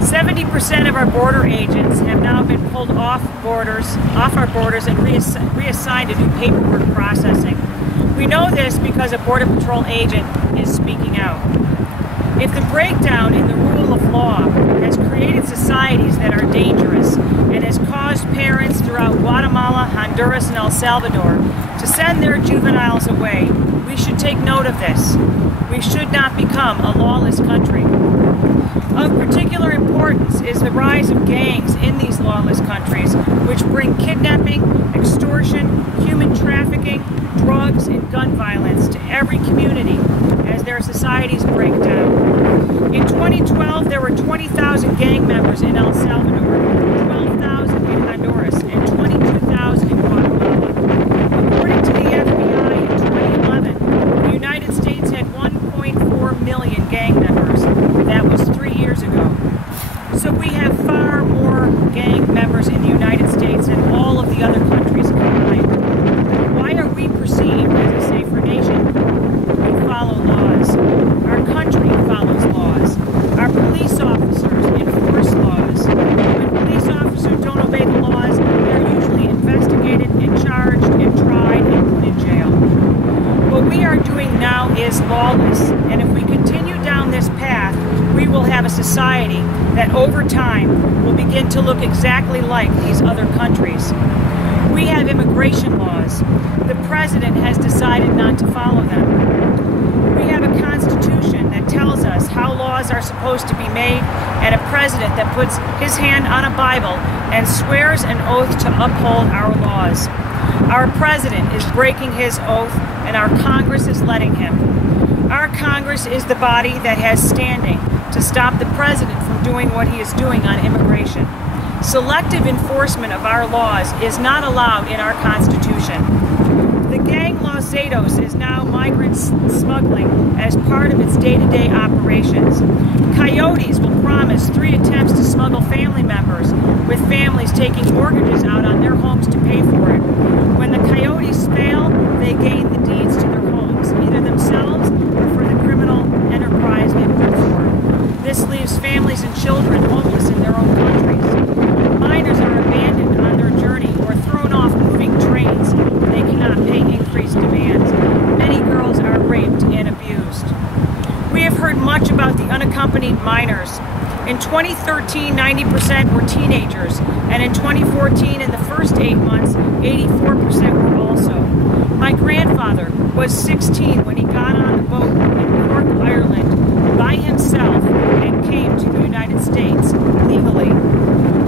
70% of our border agents have now been pulled off our borders and reassigned to do paperwork processing. We know this because a Border Patrol agent is speaking out. If the breakdown in the rule of law has created societies that are dangerous and has caused parents throughout Guatemala, Honduras, and El Salvador to send their juveniles away, we should take note of this. We should not become a lawless country. Of particular importance is the rise of gangs in these lawless countries, which bring kidnapping, extortion, human trafficking, drugs, and gun violence to every community as their societies break down. In 2012, there were 20,000 gang members in El Salvador, 12,000 in Honduras, and 22,000 in Guatemala. According to the FBI in 2011, the United States had 1.4 million gang members. That was 3 years ago. So we have far more gang members in the United States than all of the other countries combined. Why are we perceived as a safer nation? We follow laws. Our country follows laws. Our police officers enforce laws. When police officers don't obey the laws, they're usually investigated and charged and tried and put in jail. What we are doing now is lawless, and if we continue down this path, we will have a society that over time will begin to look exactly like these other countries. We have immigration laws. The president has decided not to follow them. We have a constitution that tells us how laws are supposed to be made, and a president that puts his hand on a Bible and swears an oath to uphold our laws. Our president is breaking his oath, and our Congress is letting him. Our Congress is the body that has standing to stop the president from doing what he is doing on immigration. Selective enforcement of our laws is not allowed in our Constitution. The gang Los Zetos is now migrant smuggling as part of its day-to-day operations. Coyotes will promise 3 attempts to smuggle family members, with families taking mortgages out on their homes to pay for it. When the coyotes fail, they gain the deeds to their homes, either themselves or for the criminal enterprise they work for. This leaves families and children homeless in their own countries. Minors are abandoned on their journey or thrown off moving trains when they cannot pay increased demands. Many girls are raped and abused. We have heard much about the unaccompanied minors. In 2013, 90% were teenagers, and in 2014, in the first 8 months, 84% were also. My grandfather was 16 when he got on the boat in Cork, Ireland, by himself and came to the United States legally.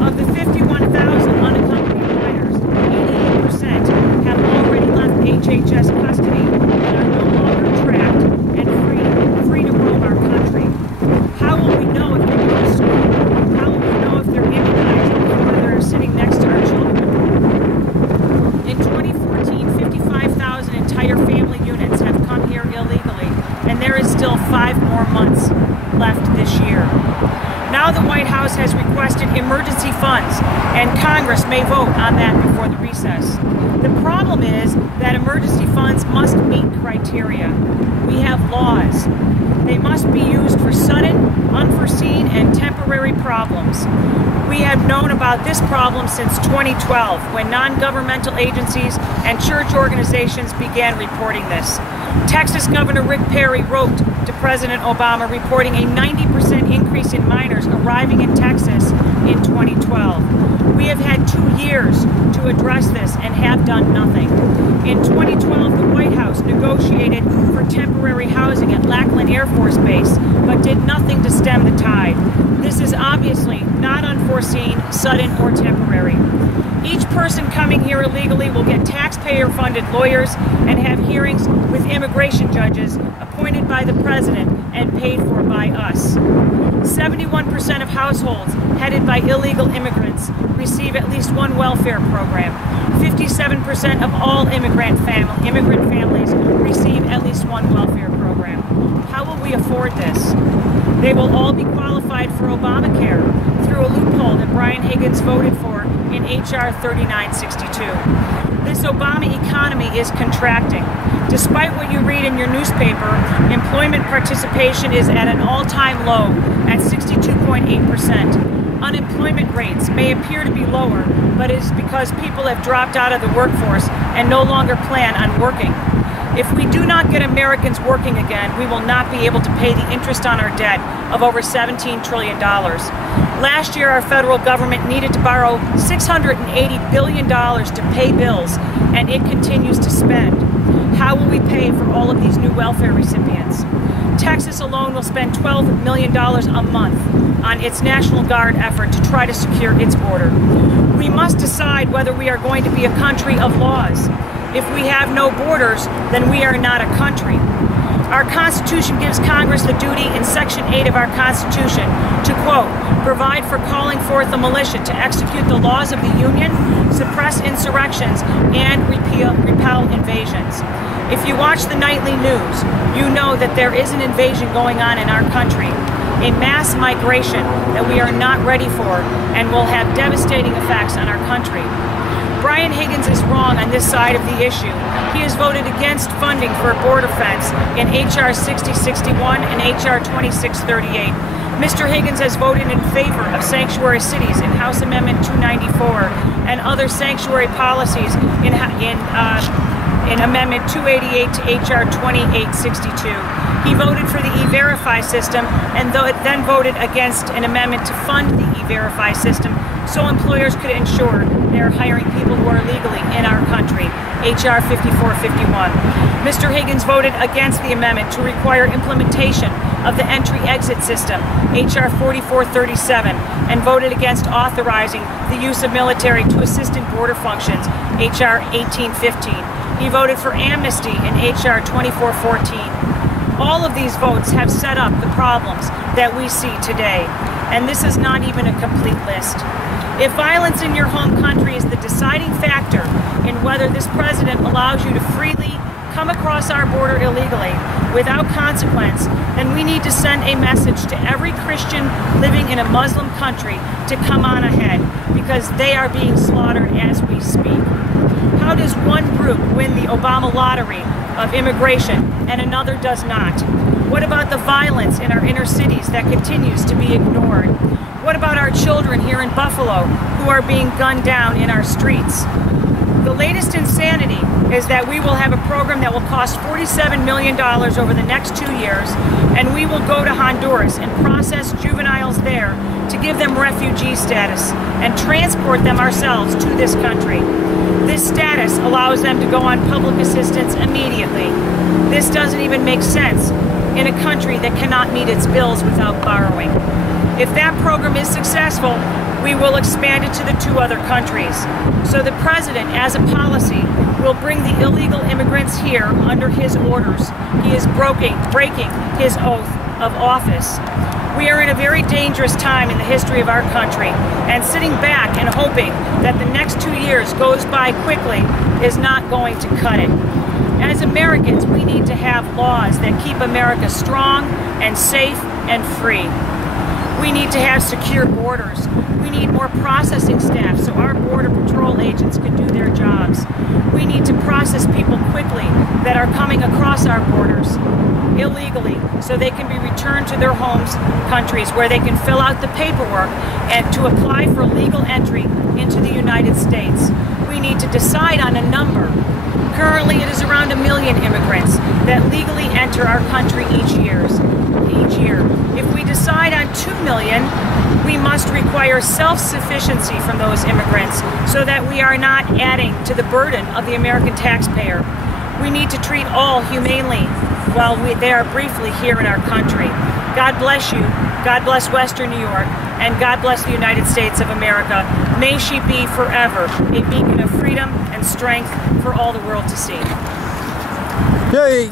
Of the 51,000 unaccompanied minors, 88% have already left HHS custody and are no longer trapped and free to roam our country. How will we know if they go to school? How will we know if they're immunized or they're sitting next to our children? In 2014, 55,000 entire family units have come here illegally, and there is still 5 more months left this year. Now the White House has requested emergency funds, and Congress may vote on that before the recess. The problem is that emergency funds must meet criteria. We have laws. They must be used for sudden, unforeseen, and temporary problems. We have known about this problem since 2012, when non-governmental agencies and church organizations began reporting this. Texas Governor Rick Perry wrote to President Obama reporting a 90% increase in minors arriving in Texas in 2012. We have had 2 years to address this and have done nothing. In 2012, the White House negotiated for temporary housing at Lackland Air Force Base, but did nothing to stem the tide. This is obviously not unforeseen, sudden, or temporary. Each person coming here illegally will get taxpayer-funded lawyers and have hearings with immigration judges appointed by the president and paid for by us. 71% of households headed by illegal immigrants receive at least one welfare program. 57% of all immigrant families receive at least one welfare program. How will we afford this? They will all be qualified for Obamacare through a loophole that Brian Higgins voted for in H.R. 3962. This Obama economy is contracting. Despite what you read in your newspaper, employment participation is at an all-time low at 62.5%. 6.8%. Unemployment rates may appear to be lower, but it is because people have dropped out of the workforce and no longer plan on working. If we do not get Americans working again, we will not be able to pay the interest on our debt of over $17 trillion. Last year, our federal government needed to borrow $680 billion to pay bills, and it continues to spend. How will we pay for all of these new welfare recipients? Texas alone will spend $12 million a month on its National Guard effort to try to secure its border. We must decide whether we are going to be a country of laws. If we have no borders, then we are not a country. Our Constitution gives Congress the duty in Section 8 of our Constitution to, quote, provide for calling forth the militia to execute the laws of the Union, suppress insurrections, and repel invasions. If you watch the nightly news, you know that there is an invasion going on in our country, a mass migration that we are not ready for and will have devastating effects on our country. Brian Higgins is wrong on this side of the issue. He has voted against funding for a border fence in H.R. 6061 and H.R. 2638. Mr. Higgins has voted in favor of sanctuary cities in House Amendment 294 and other sanctuary policies in Amendment 288 to H.R. 2862. He voted for the E-Verify system and then voted against an amendment to fund the E-Verify system so employers could ensure they are hiring people who are legally in our country, H.R. 5451. Mr. Higgins voted against the amendment to require implementation of the entry-exit system, H.R. 4437, and voted against authorizing the use of military to assist in border functions, H.R. 1815. He voted for amnesty in H.R. 2414. All of these votes have set up the problems that we see today, and this is not even a complete list. If violence in your home country is the deciding factor in whether this president allows you to freely come across our border illegally without consequence, then we need to send a message to every Christian living in a Muslim country to come on ahead, because they are being slaughtered as we speak. How does one group win the Obama lottery of immigration and another does not? What about the violence in our inner cities that continues to be ignored? What about our children here in Buffalo who are being gunned down in our streets? The latest insanity is that we will have a program that will cost $47 million over the next 2 years, and we will go to Honduras and process juveniles there to give them refugee status and transport them ourselves to this country. This status allows them to go on public assistance immediately. This doesn't even make sense in a country that cannot meet its bills without borrowing. If that program is successful, we will expand it to the 2 other countries. So the president, as a policy, will bring the illegal immigrants here under his orders. He is breaking his oath of office. We are in a very dangerous time in the history of our country, and sitting back and hoping that the next 2 years goes by quickly is not going to cut it. As Americans, we need to have laws that keep America strong and safe and free. We need to have secure borders. We need more processing staff so our Border Patrol agents can do their jobs. We need to process people quickly that are coming across our borders illegally so they can be returned to their homes countries where they can fill out the paperwork and to apply for legal entry into the United States. We need to decide on a number. Currently, it is around 1 million immigrants that legally enter our country each year. If we decide on 2 million, we must require self-sufficiency from those immigrants so that we are not adding to the burden of the American taxpayer. We need to treat all humanely while they are briefly here in our country. God bless you, God bless Western New York, and God bless the United States of America. May she be forever a beacon of freedom and strength for all the world to see. Yay!